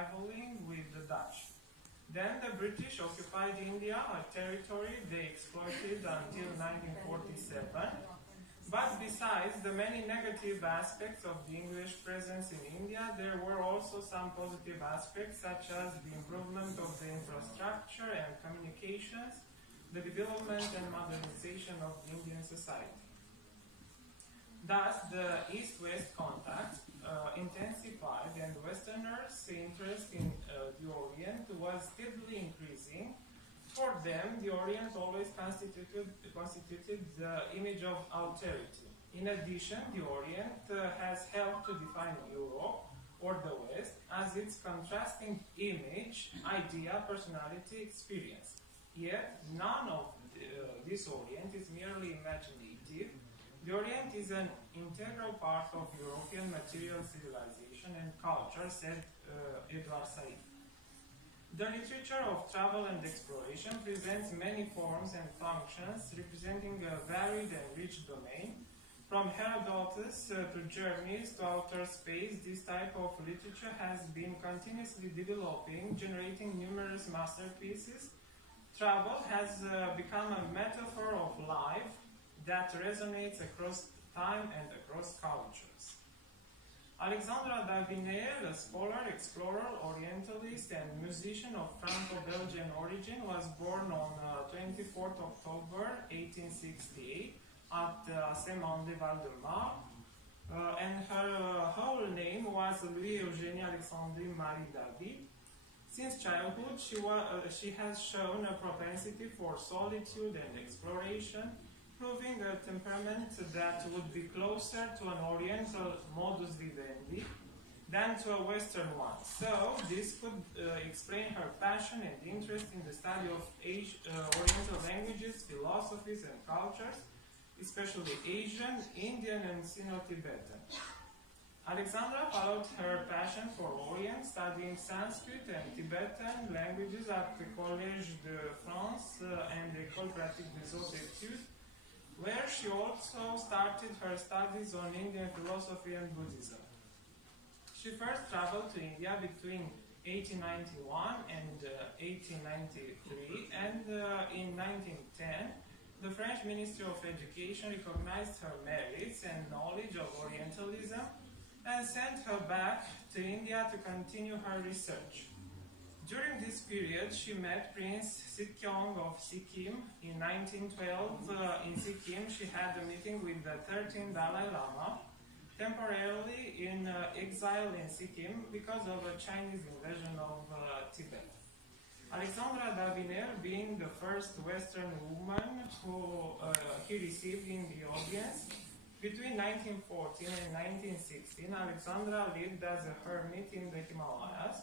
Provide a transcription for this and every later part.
rivaling with the Dutch. Then the British occupied India, a territory they exploited until 1947. But besides the many negative aspects of the English presence in India, there were also some positive aspects, such as the improvement of the infrastructure and communications, the development and modernization of the Indian society. Thus, the East-West contact intensified, and Westerners' interest in the Orient was steadily increasing. For them, the Orient always constituted the image of alterity. In addition, the Orient has helped to define Europe, or the West, as its contrasting image, idea, personality, experience. Yet, none of this Orient is merely imaginative. The Orient is an integral part of European material civilization and culture, said Edward Said. The literature of travel and exploration presents many forms and functions, representing a varied and rich domain. From Herodotus to journeys to outer space, this type of literature has been continuously developing, generating numerous masterpieces. Travel has become a metaphor of life that resonates across time and across cultures. Alexandra Davinel, a scholar, explorer, orientalist, and musician of Franco-Belgian origin, was born on 24th October 1868 at Saint-Mandé-Val-de-Marne, and her whole name was Louis Eugenie Alexandrine Marie David. Since childhood, she has shown a propensity for solitude and exploration, proving a temperament that would be closer to an Oriental modus vivendi than to a Western one. So, this could explain her passion and interest in the study of Oriental languages, philosophies, and cultures, especially Asian, Indian, and Sino-Tibetan. Alexandra followed her passion for Orient, studying Sanskrit and Tibetan languages at the Collège de France and the École Pratique des Hautes Études, where she also started her studies on Indian philosophy and Buddhism. She first traveled to India between 1891 and 1893, and in 1910, the French Ministry of Education recognized her merits and knowledge of Orientalism and sent her back to India to continue her research. During this period, she met Prince Sitkyong of Sikkim. In 1912, in Sikkim, she had a meeting with the 13th Dalai Lama, temporarily in exile in Sikkim because of a Chinese invasion of Tibet. Alexandra Davinel, being the first Western woman who he received in the audience, between 1914 and 1916, Alexandra lived as a hermit in the Himalayas.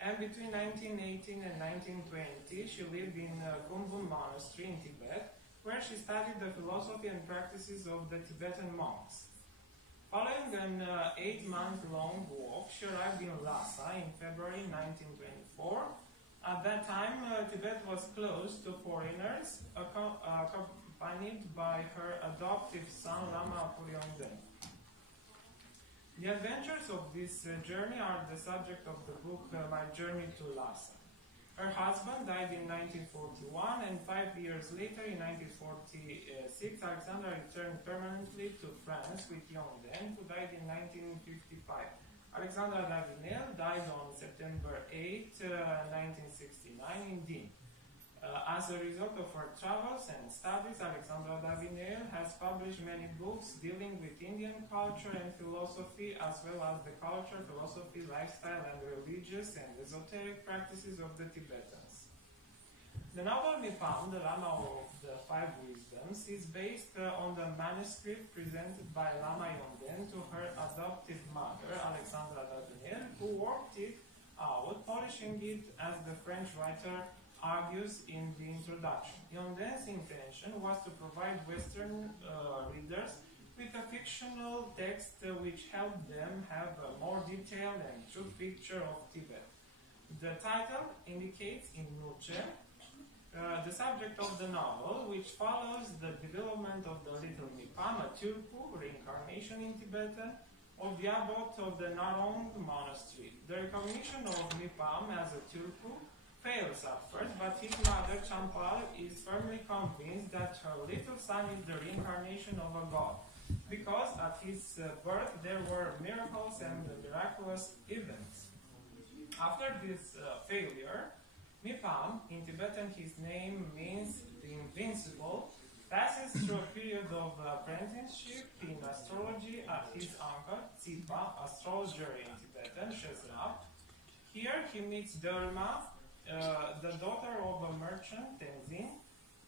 And between 1918 and 1920, she lived in Gumbun Monastery in Tibet, where she studied the philosophy and practices of the Tibetan monks. Following an 8-month-long walk, she arrived in Lhasa in February 1924. At that time, Tibet was closed to foreigners, accompanied by her adoptive son, Lama Puryongden. The adventures of this journey are the subject of the book My Journey to Lhasa. Her husband died in 1941, and 5 years later, in 1946, Alexandra returned permanently to France with Yongden, who died in 1955. Alexandra Davinel died on September 8, 1969 in Din. As a result of her travels and studies, Alexandra Davinel has published many books dealing with Indian culture and philosophy, as well as the culture, philosophy, lifestyle, and religious and esoteric practices of the Tibetans. The novel Mipam, the Lama of the Five Wisdoms, is based on the manuscript presented by Lama Yongden to her adoptive mother, Alexandra Davinel, who worked it out, polishing it as the French writer argues in the introduction. Yongden's intention was to provide Western readers with a fictional text which helped them have a more detailed and true picture of Tibet. The title indicates in Nuche the subject of the novel, which follows the development of the little Mipam, a Turku, reincarnation in Tibetan, of the abbot of the Narong monastery. The recognition of Mipam as a Tulku fails at first, but his mother, Champal, is firmly convinced that her little son is the reincarnation of a god, because at his birth there were miracles and miraculous events. After this failure, Mipam, in Tibetan his name means the invincible, passes through a period of apprenticeship in astrology at his uncle, Tsipa, astrologer in Tibetan, Shezrab. Here he meets Dharma, the daughter of a merchant, Tenzin,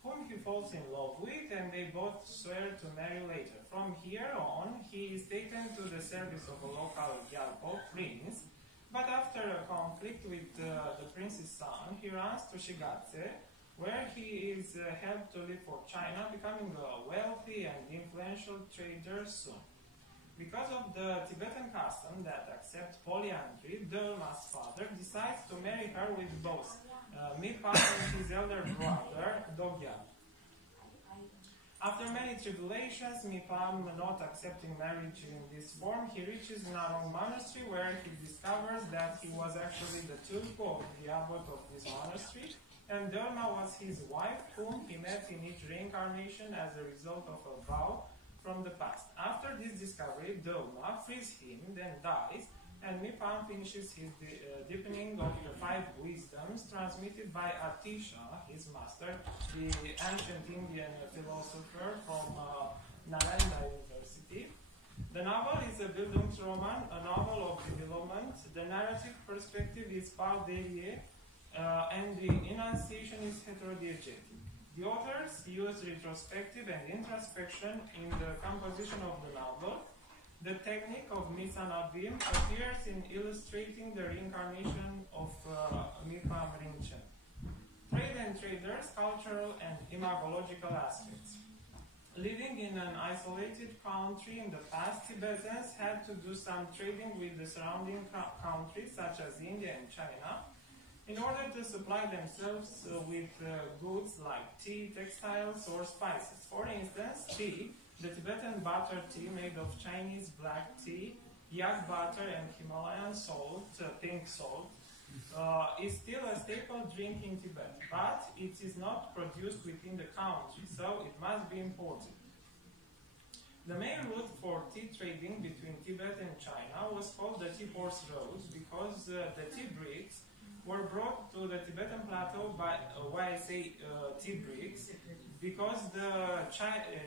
whom he falls in love with, and they both swear to marry later. From here on, he is taken to the service of a local Gyalpo prince, but after a conflict with the prince's son, he runs to Shigatse, where he is helped to leave for China, becoming a wealthy and influential trader soon. Because of the Tibetan custom that accepts polyandry, Dharma's father decides to marry her with both Mipam and his elder brother, Dogyal. After many tribulations, Mipam not accepting marriage in this form, he reaches Narong monastery, where he discovers that he was actually the tulku of the abbot of this monastery, and Dharma was his wife, whom he met in each reincarnation as a result of a vow from the past. After this discovery, Dharma frees him, then dies, and Mipam finishes his deepening of the 5 wisdoms transmitted by Atisha, his master, the ancient Indian philosopher from Nalanda University. The novel is a Bildungsroman, a novel of development. The narrative perspective is Pardelier, and the enunciation is heterodiegetic. The authors use retrospective and introspection in the composition of the novel. The technique of Misanabim appears in illustrating the reincarnation of Mipam Rinchen. Trade and traders, cultural and imagological aspects. Living in an isolated country in the past, Tibetans had to do some trading with the surrounding countries such as India and China, in order to supply themselves with goods like tea, textiles, or spices. For instance, tea, the Tibetan butter tea made of Chinese black tea, yak butter, and Himalayan salt, pink salt, is still a staple drink in Tibet, but it is not produced within the country, so it must be imported. The main route for tea trading between Tibet and China was called the Tea Horse Road, because the tea bricks were brought to the Tibetan plateau by, why I say tea bricks, because the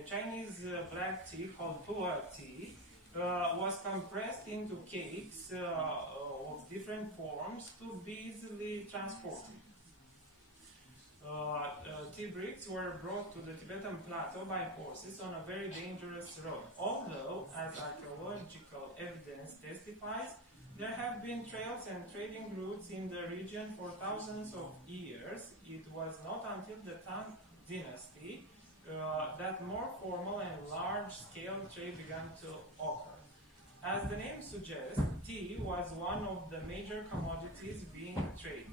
Chinese black tea, called pu'er tea, was compressed into cakes of different forms to be easily transported. Tea bricks were brought to the Tibetan plateau by horses on a very dangerous road. Although, as archaeological evidence testifies, there have been trails and trading routes in the region for thousands of years. It was not until the Tang dynasty that more formal and large-scale trade began to occur. As the name suggests, tea was one of the major commodities being traded.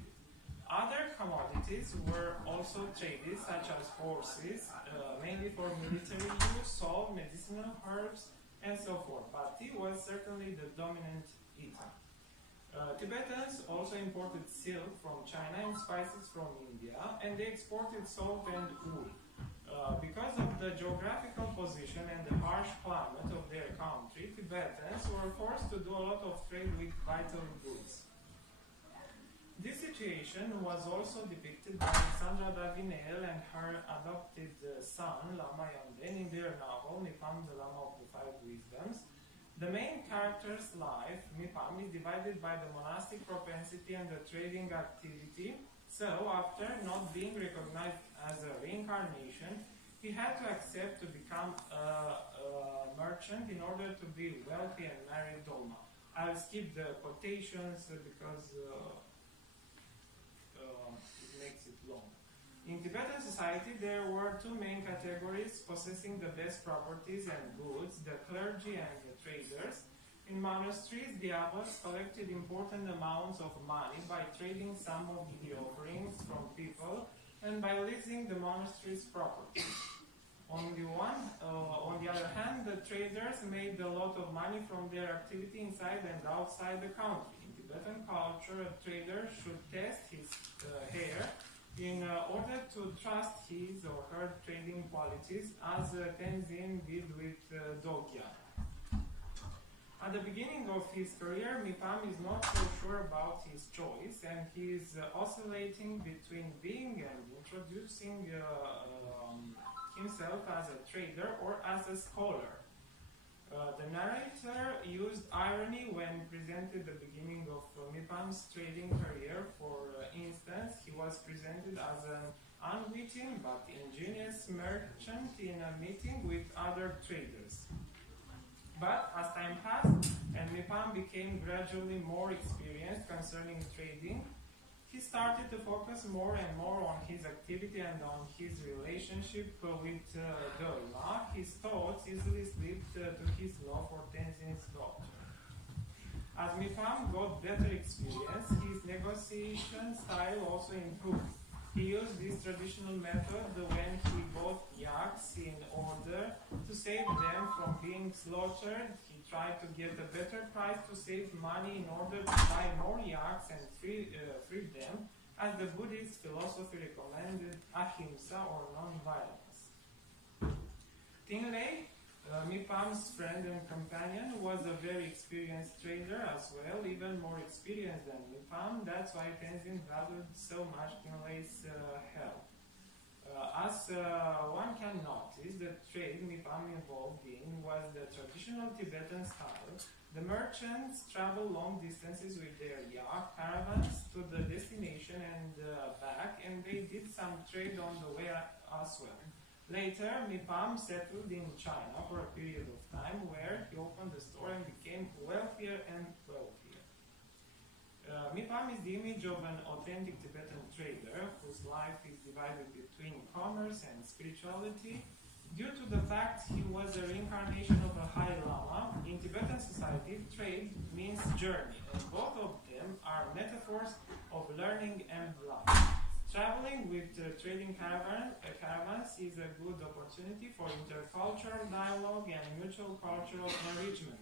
Other commodities were also traded, such as horses, mainly for military use, salt, medicinal herbs, and so forth. But tea was certainly the dominant item. Tibetans also imported silk from China and spices from India, and they exported salt and wool. Because of the geographical position and the harsh climate of their country, Tibetans were forced to do a lot of trade with vital goods. This situation was also depicted by Sandra Davinel and her adopted son, Lama in their novel, Mipam, the Lama of the 5 Wisdoms. The main character's life, Mipam, is divided by the monastic propensity and the trading activity. So, after not being recognized as a reincarnation, he had to accept to become a merchant in order to be wealthy and marry Dolma. I'll skip the quotations because it makes it long. In Tibetan society, there were 2 main categories possessing the best properties and goods, the clergy and the traders. In monasteries, the abbots collected important amounts of money by trading some of the offerings from people and by leasing the monastery's property. On the other hand, the traders made a lot of money from their activity inside and outside the country. In Tibetan culture, a trader should test his hair in order to trust his or her trading qualities, as Tenzin did with Dogya. At the beginning of his career, Mipam is not so sure about his choice, and he is oscillating between being and introducing himself as a trader or as a scholar. The narrator used irony when presented the beginning of Mipam's trading career. For instance, he was presented as an unwitting but ingenious merchant in a meeting with other traders. But as time passed and Mipam became gradually more experienced concerning trading, he started to focus more and more on his activity and on his relationship with Lama. His thoughts easily slipped to his love for Tenzin's daughter. As Mipam got better experience, his negotiation style also improved. He used this traditional method when he bought yaks in order to save them from being slaughtered. He tried to get a better price to save money in order to buy more yaks and free them, as the Buddhist philosophy recommended ahimsa or non-violence. Tinley, Mipam's friend and companion, was a very experienced trader as well, even more experienced than Mipam. That's why Tenzin valued so much Tinley's help. As one can notice, the trade Mipam involved in was the traditional Tibetan style. The merchants traveled long distances with their yak caravans to the destination and back, and they did some trade on the way as well. Later, Mipam settled in China for a period of time where he opened a store and became wealthier and wealthier. Mipam is the image of an authentic Tibetan trader whose life is divided between commerce and spirituality. Due to the fact he was a reincarnation of a high Lama, in Tibetan society, trade means journey, and both of them are metaphors of learning and life. Traveling with trading caravans is a good opportunity for intercultural dialogue and mutual cultural enrichment.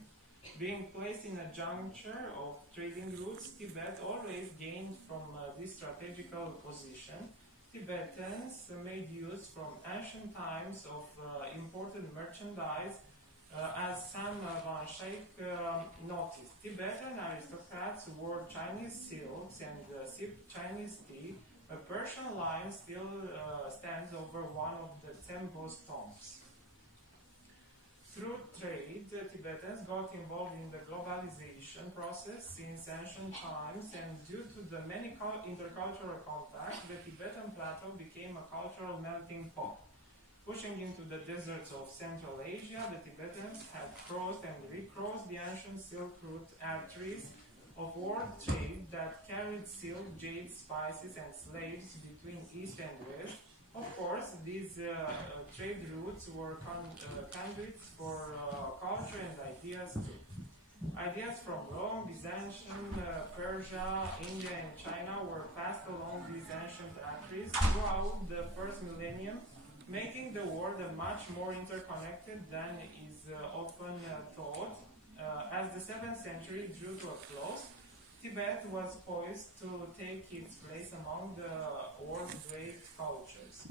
Being placed in a juncture of trading routes, Tibet always gained from this strategical position. Tibetans made use from ancient times of imported merchandise, as Sam Van Schaik noticed. Tibetan aristocrats wore Chinese silks and sipped Chinese tea. A Persian lion still stands over one of the Tembo's tombs. Through trade, Tibetans got involved in the globalization process since ancient times, and due to the many intercultural contacts, the Tibetan plateau became a cultural melting pot. Pushing into the deserts of Central Asia, the Tibetans had crossed and recrossed the ancient Silk Route arteries of world trade that carried silk, jade, spices, and slaves between East and West. Of course, these trade routes were conduits for culture and ideas too. Ideas from Rome, Byzantium, Persia, India, and China were passed along these ancient arteries throughout the first millennium, making the world much more interconnected than is often thought. As the 7th century drew to a close, Tibet was poised to take its place among the world's great cultures.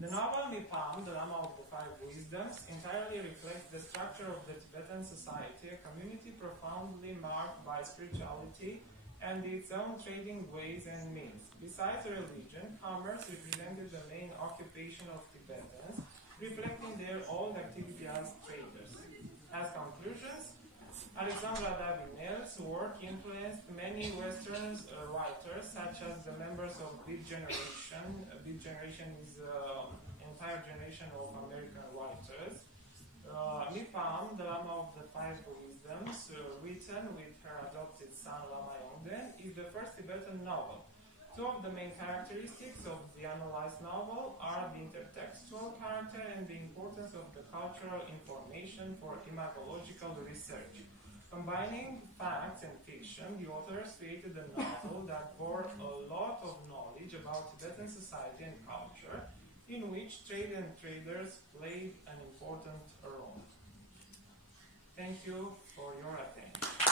The novel Mipam, the Lama of the Five Wisdoms, entirely reflects the structure of the Tibetan society, a community profoundly marked by spirituality and its own trading ways and means. Besides religion, commerce represented the main occupation of Tibetans, reflecting their old activity as traders. As conclusions, Alexandra Davinel's work influenced many Western writers, such as the members of Beat Generation. Beat Generation is an entire generation of American writers. Mipam, the Lama of the Five Wisdoms, written with her adopted son Lama Yongden, is the first Tibetan novel. Two of the main characteristics of the analyzed novel are the intertextual character and the importance of the cultural information for imagological research. Combining facts and fiction, the authors created a novel that bore a lot of knowledge about Tibetan society and culture. in which trade and traders played an important role. Thank you for your attention.